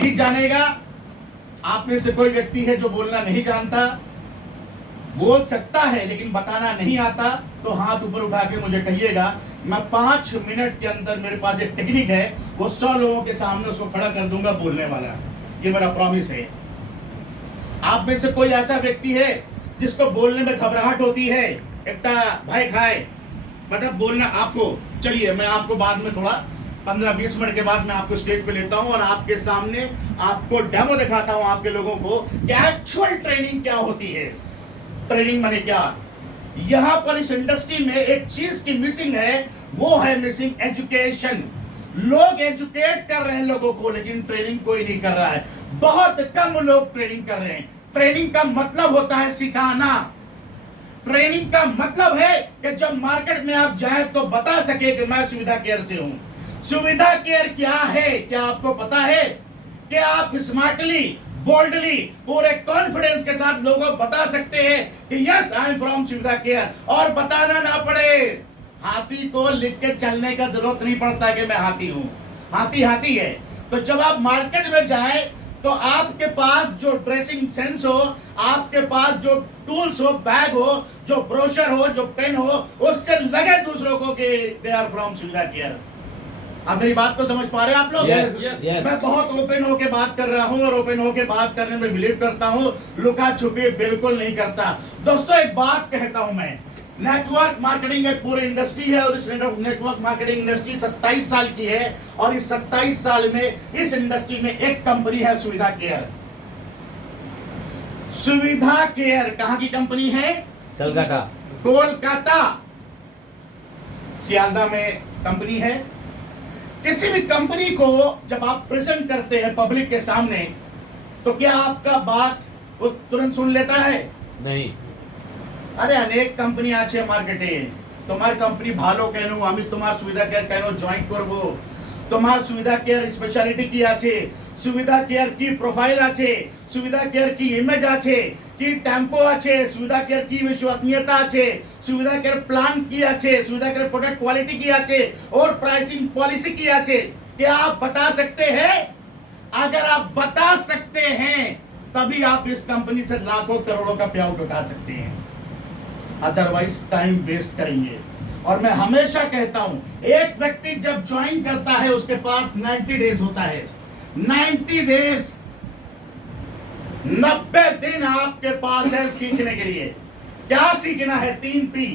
नहीं जानेगा, आप में से कोई व्यक्ति है जो बोलना नहीं जानता, बोल सकता है लेकिन बताना नहीं आता, तो हाथ ऊपर उठा के मुझे कहिएगा। मैं 5 मिनट के अंदर, मेरे पास एक टेक्निक है, वो 100 लोगों के सामने उसको खड़ा कर दूंगा बोलने वाला। ये मेरा प्रॉमिस है। आप में से कोई ऐसा व्यक्ति है जिसको बोलने में घबराहट होती है, एकटा भय खाए, मतलब बोलना आपको, चलिए मैं आपको बाद में थोड़ा 15-20 मिनट के बाद मैं आपको स्टेज पे लेता हूं और आपके सामने आपको डेमो दिखाता हूं आपके लोगों को कि एक्चुअल ट्रेनिंग क्या होती है। ट्रेनिंग माने क्या? यहां पर इस इंडस्ट्री में एक चीज की मिसिंग है, वो है मिसिंग एजुकेशन। लोग एजुकेट कर रहे हैं लोगों को, लेकिन ट्रेनिंग कोई नहीं कर रहा है। बहुत कम लोग ट्रेनिंग कर रहे हैं। ट्रेनिंग का मतलब होता है सिखाना। ट्रेनिंग का मतलब है कि जब मार्केट में आप जाएं तो बता सके कि मैं सुविधा केयर से हूं। सुविधा केयर क्या है, क्या आपको पता है? कि आप स्मार्टली, बोल्डली, पूरे कॉन्फिडेंस के साथ लोगों को बता सकते हैं कि यस आई एम फ्रॉम सुविधा केयर, और बताना ना पड़े। हाथी को लिख के चलने का जरूरत नहीं पड़ता कि मैं हाथी हूं। हाथी हाथी है। तो जब आप मार्केट में जाए तो आपके पास जो ड्रेसिंग सेंस हो, आपके पास जो टूल्स हो, बैग हो, जो ब्रोशर हो, जो पेन हो, उससे लगे दूसरों को कि दे आर फ्रॉम सुविधा केयर। आप मेरी बात को समझ पा रहे हैं आप लोग? yes. मैं बहुत ओपन होके बात कर रहा हूँ और ओपन होके बात करने में बिलीव करता हूँ, लुका छुपी बिल्कुल नहीं करता। दोस्तों एक बात कहता हूँ मैं, नेटवर्क मार्केटिंग एक पूरी इंडस्ट्री है और इस नेटवर्क मार्केटिंग इंडस्ट्री 27 साल की है, और इस 27 साल में इस इंडस्ट्री में एक कंपनी है सुविधा केयर। सुविधा केयर कहाँ की कंपनी है? कोलकाता, सियालदा में कंपनी है। किसी भी कंपनी को जब आप प्रेजेंट करते हैं पब्लिक के सामने, तो क्या आपका बात वो तुरंत सुन लेता है? नहीं। अरे अनेक कंपनी আছে মার্কেটে, তোমার কোম্পানি ভালো কেন, আমি তোমার সুবিধা কেয়ার কেন জয়েন করব? তোমার সুবিধা কেয়ার স্পেশালিটি কি আছে, সুবিধা কেয়ার কি প্রোফাইল আছে, সুবিধা কেয়ার কি ইমেজ আছে, কি টেম্পো আছে, সুবিধা কেয়ার কি विश्वसनीयता আছে, সুবিধা কেয়ার প্ল্যান কি আছে, সুবিধা কেয়ার प्रोडक्ट क्वालिटी की আছে और प्राइसिंग पॉलिसी की আছে। क्या आप बता सकते हैं? अगर आप बता सकते हैं तभी आप इस कंपनी से लाखों करोड़ों का पे आउट उठा सकते हैं, अदरवाइज टाइम वेस्ट करेंगे। और मैं हमेशा कहता हूं, एक व्यक्ति जब ज्वाइन करता है उसके पास 90 डेज होता है। 90 डेज, 90 दिन आपके पास है सीखने के लिए। क्या सीखना है? 3 पी।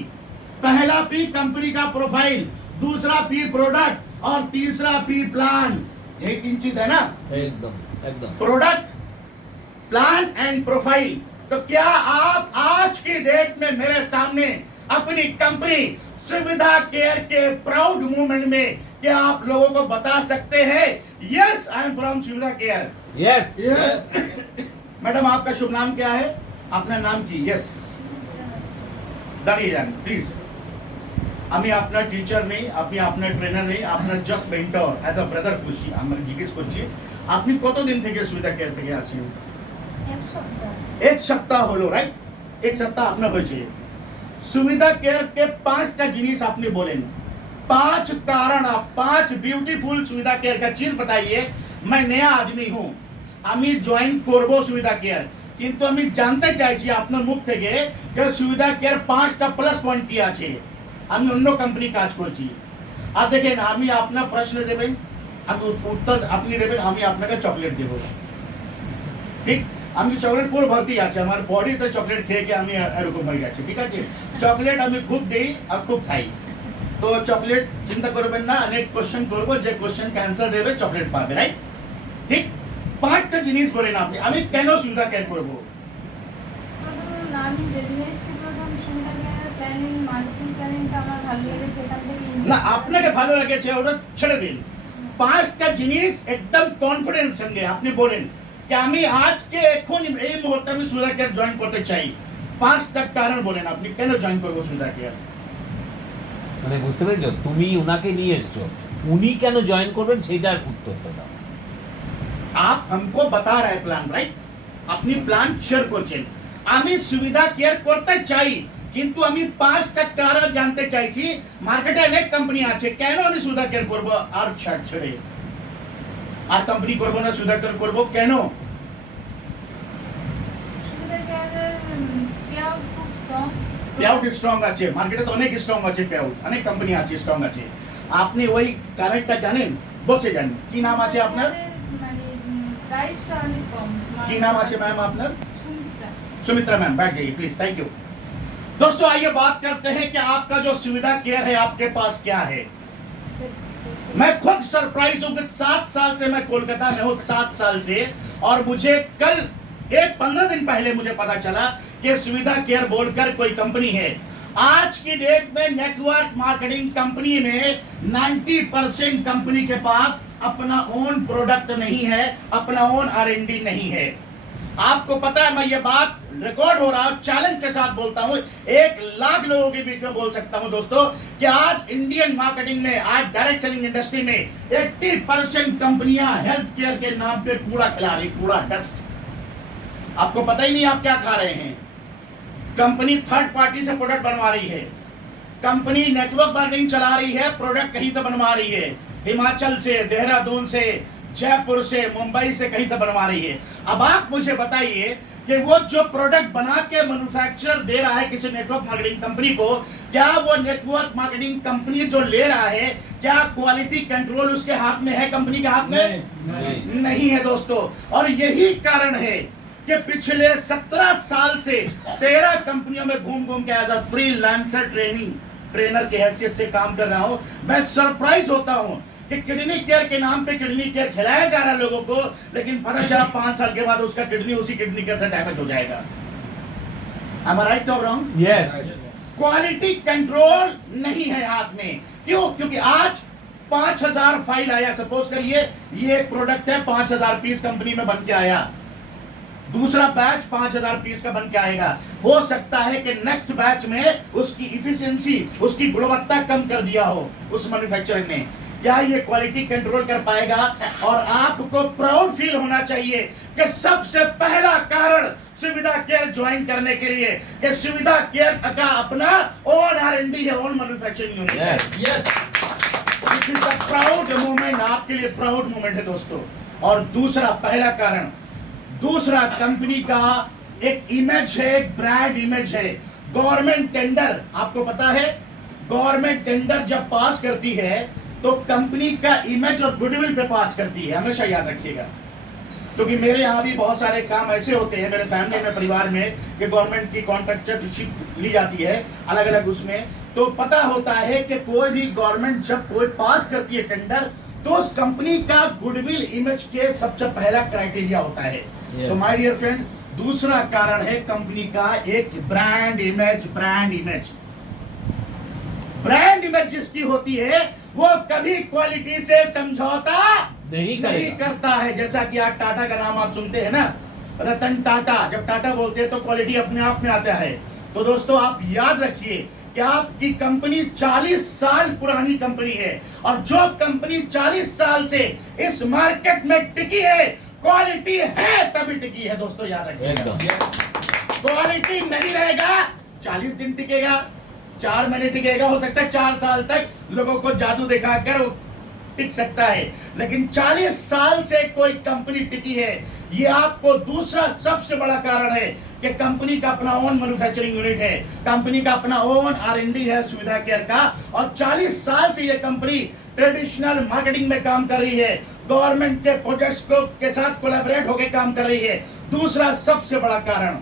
पहला पी कंपनी का प्रोफाइल, दूसरा पी प्रोडक्ट और तीसरा पी प्लान। यही 3 चीज है ना? एकदम एकदम। Product, plan and profile. तो क्या आप आज की डेट में मेरे सामने अपनी कंपनी सुविधा केयर के प्राउड मूवमेंट में क्या आप लोगों को बता सकते हैं यस आई एम फ्रॉम सुविधा केयर? Yes yes. मैडम आपका शुभ नाम क्या है? अपना नाम की यस দাঁড়িয়ে যান প্লিজ। আমি আপনার টিচার নেই, আপনি আপনার ট্রেনার নেই, আপনার just mentor, as a brother খুশি আমরা জিজ্ঞেস করছি আপনি কতদিন থেকে সুবিধা কেয়ার থেকে আছেন? एक सप्ताह হলো, রাইট? एक सप्ताह আপনার হয়েছে। সুবিধা কেয়ার के 5টা জিনিস আপনি বলেন, 5 कारण, आप 5 ब्यूटीफुल सुविधा केयर का चीज बताइए। मैं नया आदमी हूं, আমি জয়েন করব সুবিধা কেয়ার, কিন্তু আমি জানতে চাইছি আপনার মুখ থেকে যে সুবিধা কেয়ার 5টা প্লাস পয়েন্ট কি আছে। আমি অন্য কোম্পানি কাজ করছি। আর দেখেন আমি আপনার প্রশ্ন দেবেন, আমি উত্তর আপনি দেবেন, আমি আপনাকে চকলেট দেব, ঠিক? আমি চকলেট পুরো ভর্তি আছে, আমার বডিতে চকলেট খেয়ে খেয়ে আমি এরকম হয়ে গেছে, ঠিক আছে? চকলেট আমি খুব দেই আর খুব খাই। তো চকলেট চিন্তা করবেন না, অনেক কোশ্চেন করবো, যে কোশ্চেন ক্যান্সার দেবে চকলেট পাবে, রাইট? ঠিক? 5টা জিনিস বলেন আপনি, আমি কেন সুবিধা কেয়ার করবো? না আপনাকে ভালো লেগেছে ওটা ছেড়ে দিন। 5টা জিনিস একদম কনফিডেন্স সঙ্গে আপনি বলেন कि আমি আজকে এখন এই মুহূর্তে আমি সুবিধা কেয়ার জয়েন করতে চাই। 5টা কারণ বলেন আপনি কেন জয়েন করবো সুবিধা কেয়ার। মানে বুঝতে পেরেছো, তুমি উনাকে নিয়ে এসছো, উনি কেন জয়েন করবেন সেটার উত্তরটা দাও। आप हमको बता रहे प्लान, राइट? আপনি প্ল্যান শেয়ার করছেন। আমি সুবিধা কেয়ার করতে চাই, কিন্তু আমি 5টা কারণ জানতে চাইছি। মার্কেটে অনেক কোম্পানি আছে, কেন আমি সুবিধা কেয়ার করবো আর ছাড় ছেড়ে? আর কোম্পানি করবো না সুধাকর করবো কেন? পেআউট স্ট্রং আছে, মার্কেটে তো অনেক স্ট্রং আছে, পেআউট অনেক কোম্পানি আছে স্ট্রং আছে। আপনি ওই কারেক্টটা জানেন? বসে জানেন কি নাম আছে আপনার? কি নাম আছে मैम আপনার? सुमित्रा मैम, बैठ जाइए प्लीज, थैंक यू। दोस्तों आइए बात करते हैं कि आपका जो सुविधा केयर है आपके पास क्या है। मैं खुद सरप्राइज हूं कि 7 साल से मैं कोलकाता में हूं, 7 साल से, और मुझे कल 15 दिन पहले मुझे पता चला कि सुविधा केयर बोलकर कोई कंपनी है। आज की डेट में नेटवर्क मार्केटिंग कंपनी में 90% कंपनी के पास अपना ओन प्रोडक्ट नहीं है, अपना ओन R&D नहीं है। आपको पता है, मैं ये बात रिकॉर्ड हो रहा है, चैलेंज के साथ बोलता हूं, 1 लाख लोगों के बीच में बोल सकता हूं दोस्तों कि आज इंडियन मार्केटिंग में, आज डायरेक्ट सेलिंग इंडस्ट्री में 80% कंपनियां हेल्थ केयर के नाम पे कूड़ा खिला रही, कूड़ा डस्ट। आपको पता ही नहीं आप क्या खा रहे हैं। कंपनी थर्ड पार्टी से प्रोडक्ट बनवा रही है, कंपनी नेटवर्क मार्केटिंग चला रही है, प्रोडक्ट कहीं से बनवा रही है, हिमाचल से, देहरादून से, जयपुर से, मुंबई से कहीं से बनवा रही है। अब आप मुझे बताइए कि वो जो प्रोडक्ट बना के मैन्युफैक्चरर दे रहा है किसी नेटवर्क मार्केटिंग कंपनी को, क्या वो नेटवर्क मार्केटिंग कंपनी जो ले रहा है, क्या क्वालिटी कंट्रोल उसके हाथ में है, कंपनी के हाथ में? नहीं है दोस्तों। और यही कारण है कि पिछले 17 साल से 13 कंपनियों में घूम घूम के एज अ फ्रीलांसर ट्रेनर की हैसियत से काम कर रहा हूं। मैं सरप्राइज होता हूं कि किडनी केयर के नाम पे किडनी केयर खिलाया जा रहा है लोगों को, लेकिन पता चला 5 साल के बाद उसका किडनी उसी किडनी केयर से डैमेज हो जाएगा। Am I right or wrong? Yes. Quality control नहीं है हाथ में। क्यों? क्योंकि आज 5000 फाइल आया, सपोज करिए ये एक प्रोडक्ट है, 5000 पीस कंपनी में बन के आया, दूसरा बैच 5000 पीस का बन के आएगा। हो सकता है कि नेक्स्ट बैच में उसकी इफिशिएंसी, उसकी गुणवत्ता कम कर दिया हो उस मैन्युफैक्चरर ने। क्या ये क्वालिटी कंट्रोल कर पाएगा? और आपको प्राउड फील होना चाहिए कि सबसे पहला कारण सुविधा केयर ज्वाइन करने के लिए कि सुविधा केयर का अपना ओन R&D है, ओन मैन्युफैक्चरिंग यूनिट है। Yes. This is the proud moment, आपके लिए प्राउड मोमेंट है दोस्तों। और दूसरा, पहला कारण, दूसरा कंपनी का एक इमेज है, एक ब्रांड इमेज है। गवर्नमेंट टेंडर, आपको पता है गवर्नमेंट टेंडर जब पास करती है तो कंपनी का इमेज और गुडविल पे पास करती है, हमेशा याद रखिएगा। क्योंकि मेरे यहाँ भी बहुत सारे काम ऐसे होते हैं, मेरे फैमिली में, परिवार में, कि गवर्नमेंट की कॉन्ट्रैक्टरशिप ली जाती है अलग अलग उसमें, तो पता होता है कि कोई भी गवर्नमेंट जब कोई पास करती है टेंडर तो उस कंपनी का गुडविल इमेज के सबसे पहला क्राइटेरिया होता है। तो माय डियर फ्रेंड, दूसरा कारण है कंपनी का एक ब्रांड इमेज। ब्रांड इमेज जिसकी होती है वो कभी क्वालिटी से समझौता नहीं करता है। जैसा कि आज टाटा का नाम आप सुनते हैं ना, रतन टाटा, जब टाटा बोलते हैं तो क्वालिटी अपने आप में आता है। तो दोस्तों आप याद रखिए कि आपकी कंपनी 40 साल पुरानी कंपनी है, और जो कंपनी 40 साल से इस मार्केट में टिकी है, क्वालिटी है तभी टिकी है दोस्तों, याद रखिएगा। क्वालिटी नहीं रहेगा, 40 दिन टिकेगा, 4 महीने टिकेगा, हो सकता है 4 साल तक लोगों को जादू दिखाकर टिक सकता है, लेकिन 40 साल से कोई कंपनी टिकी है। ये आपको दूसरा सबसे बड़ा कारण है कि कंपनी का अपना ओन मैन्युफैक्चरिंग यूनिट है, कंपनी का अपना ओन R&D है सुविधा केयर का, और 40 साल से ये कंपनी ट्रेडिशनल मार्केटिंग में काम कर रही है, गवर्नमेंट के प्रोजेक्ट्स के साथ कोलैबोरेट होकर काम कर रही है। दूसरा सबसे बड़ा कारण।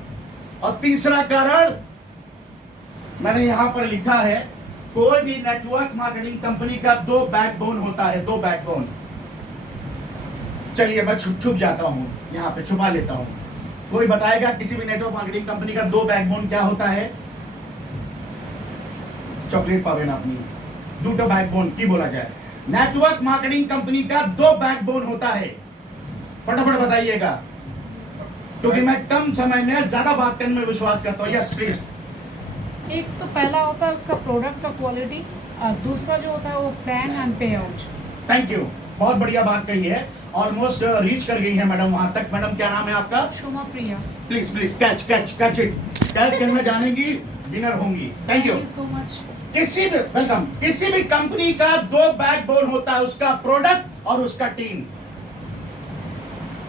और तीसरा कारण मैंने यहां पर लिखा है, कोई भी नेटवर्क मार्केटिंग कंपनी का 2 बैकबोन होता है, 2 बैकबोन। चलिए मैं छुप जाता हूं, यहां पे छुपा लेता हूं। कोई बताएगा किसी भी नेटवर्क मार्केटिंग कंपनी का 2 बैकबोन क्या होता है? चॉकलेट पावे ना अपनी, 2 बैकबोन की बोला जाए। नेटवर्क मार्केटिंग कंपनी का 2 बैकबोन होता है, फटाफट बताइएगा, क्योंकि मैं कम समय में ज्यादा बात करने में विश्वास करता हूं। Yes please. एक तो पहला होता है उसका प्रोडक्ट का क्वालिटी, दूसरा जो होता है वो प्लान एंड पे आउट। थैंक यू, बहुत बढ़िया बात कही है, ऑलमोस्ट रीच कर गई है मैडम वहां तक। मैडम क्या नाम है आपका? Shoma Priya. Please please catch it, catch करने जानेंगी, विनर होंगी। Thank you so much. किसी भी वेलकम, किसी भी कंपनी का 2 बैकबोन होता है, उसका प्रोडक्ट और उसका टीम।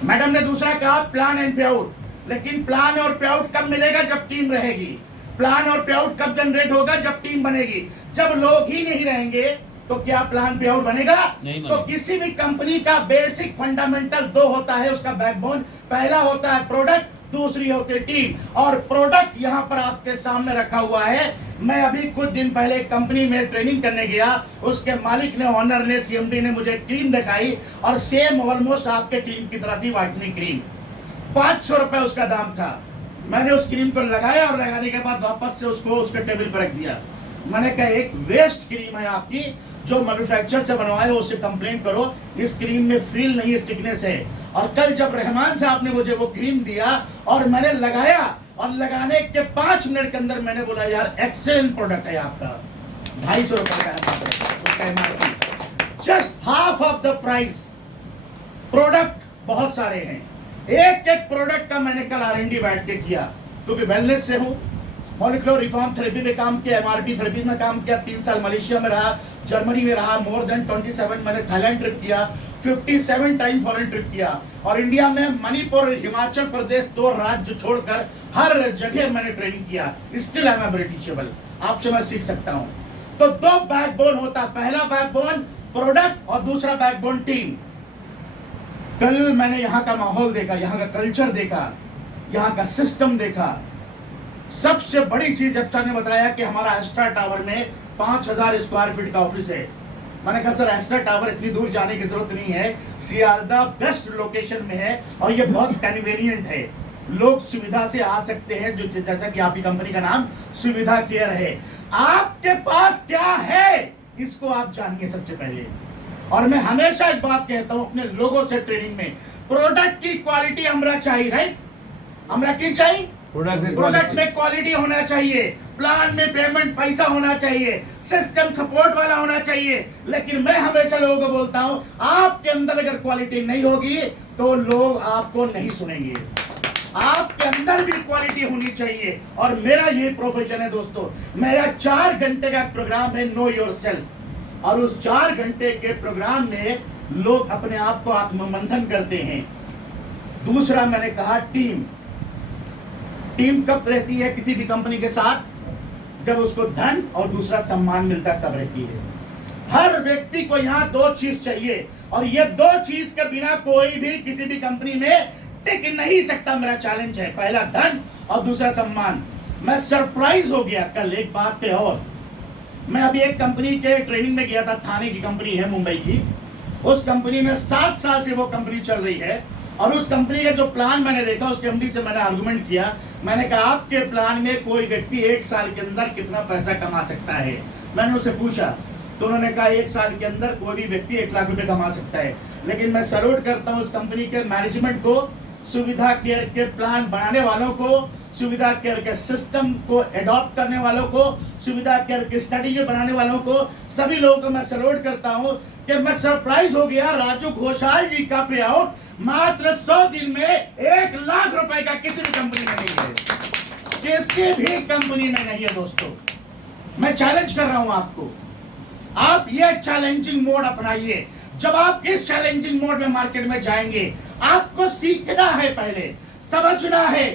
मैडम ने दूसरा कहा प्लान एंड पे आउट, लेकिन प्लान और पे आउट कब मिलेगा? जब टीम रहेगी। प्लान और पे आउट कब जनरेट होगा? जब टीम बनेगी। जब लोग ही नहीं रहेंगे तो क्या प्लान पे आउट बनेगा? तो किसी भी कंपनी का बेसिक फंडामेंटल दो होता है, उसका बैकबोन। पहला होता है प्रोडक्ट, दूसरी होती है टीम। और प्रोडक्ट यहां पर आपके सामने रखा हुआ है। मैं अभी कुछ दिन पहले एक कंपनी में ट्रेनिंग करने गया, उसके मालिक ने, ऑनर ने, सीएमडी ने मुझे क्रीम दिखाई और सेम ऑलमोस्ट आपके क्रीम की तरह थी, व्हाइटनिंग क्रीम। 500 रुपए उसका दाम था। मैंने उस क्रीम को लगाया और लगाने के बाद वापस से उसको उसके टेबल पर रख दिया। मैंने कहा एक वेस्ट क्रीम है आपकी, जो मैन्युफैक्चर से बनवाए हो उससे कंप्लेंट करो, इस क्रीम में फ्रिल नहीं, स्टिकनेस है। और कल जब रहमान साहब ने मुझे वो क्रीम दिया और मैंने लगाया, और लगाने के 5 मिनट के अंदर मैंने बोला यार एक्सेलेंट प्रोडक्ट है आपका। 250 रुपए का है, just half of the price. Product बहुत सारे हैं, एक एक प्रोडक्ट का मैंने कल R&D बैठ के किया, क्योंकि वेलनेस से हूं। मॉलिक्यूलर रिफॉर्म थेरेपी में काम किया, MRT थेरेपी में काम किया, 3 साल मलेशिया में रहा, जर्मनी में रहा, मोर देन 27 मैंने थाईलैंड ट्रिप किया, 57 टाइम फॉरेन ट्रिप किया, और इंडिया में मणिपुर, हिमाचल प्रदेश 2 राज्य छोड़कर हर जगह मैंने ट्रेनिंग किया। Still I am very teachable, आपसे मैं सीख सकता हूं। तो 2 बैकबोन होता है, पहला बैकबोन प्रोडक्ट और दूसरा बैकबोन टीम। कल मैंने यहाँ का माहौल देखा, यहाँ का कल्चर देखा, यहाँ का सिस्टम देखा। सबसे बड़ी चीज जब सर ने बताया कि हमारा एस्ट्रा टावर में 5000 स्क्वायर फीट का ऑफिस है, मैंने कहा सर एस्ट्रा टावर इतनी दूर जाने की जरूरत नहीं है, सियालदा बेस्ट लोकेशन में है और ये बहुत कन्वीनियंट है, लोग सुविधा से आ सकते हैं। जो जैसा कि आपकी कंपनी का नाम सुविधा केयर है, आपके पास क्या है इसको आप जानिए सबसे पहले। और मैं हमेशा एक बात कहता हूं अपने लोगों से ट्रेनिंग में, प्रोडक्ट की क्वालिटी हमरा चाहिए, राइट? हमरा की चाहिए? प्रोडक्ट में क्वालिटी होना चाहिए, प्लान में पेमेंट पैसा होना चाहिए, सिस्टम सपोर्ट वाला होना चाहिए। लेकिन मैं हमेशा लोगों को बोलता हूं, आपके अंदर अगर क्वालिटी नहीं होगी तो लोग आपको नहीं सुनेंगे। आपके अंदर भी क्वालिटी होनी चाहिए। और मेरा ये प्रोफेशन है दोस्तों, मेरा 4 घंटे का प्रोग्राम है नो योरसेल्फ, और उस 4 घंटे के प्रोग्राम में लोग अपने आप को आत्ममंथन करते हैं। दूसरा मैंने कहा टीम। टीम कब रहती है किसी भी कंपनी के साथ? जब उसको धन और दूसरा सम्मान मिलता है, तब रहती है। हर व्यक्ति को यहाँ 2 चीज चाहिए, और ये 2 चीज के बिना कोई भी किसी भी कंपनी में टिक नहीं सकता। मेरा चैलेंज है, पहला धन और दूसरा सम्मान। मैं सरप्राइज हो गया कल एक बात पे, और मैं अभी एक कंपनी के ट्रेनिंग में गया था, थाने की कंपनी है मुंबई की। उस कंपनी में 7 साल से वो कंपनी चल रही है, और उस कंपनी का जो प्लान मैंने देखा, उसके एमडी से मैंने आर्गुमेंट किया। मैंने कहा आपके प्लान में कोई व्यक्ति 1 साल के अंदर कितना पैसा कमा सकता है? मैंने उससे पूछा, तो उन्होंने कहा 1 साल के अंदर कोई भी व्यक्ति 1 लाख रुपए कमा सकता है। लेकिन मैं सैल्यूट करता हूँ उस कंपनी के मैनेजमेंट को, सुविधा केयर के प्लान बनाने वालों को, सुविधा केयर के सिस्टम को एडॉप्ट करने वालों को, सुविधा केयर की स्ट्रेटेजी बनाने वालों को, सभी लोगों को मैं सैल्यूट करता हूं कि मैं सरप्राइज हो गया। राजू घोषाल जी का पे आउट मात्र 100 दिन में 1 लाख रुपए का किसी भी कंपनी में नहीं है, किसी भी कंपनी में नहीं है दोस्तों। मैं चैलेंज कर रहा हूं आपको, आप ये चैलेंजिंग मोड अपनाइए। जब आप इस चैलेंजिंग मोड में मार्केट में जाएंगे, आपको सीखना है, पहले समझना है।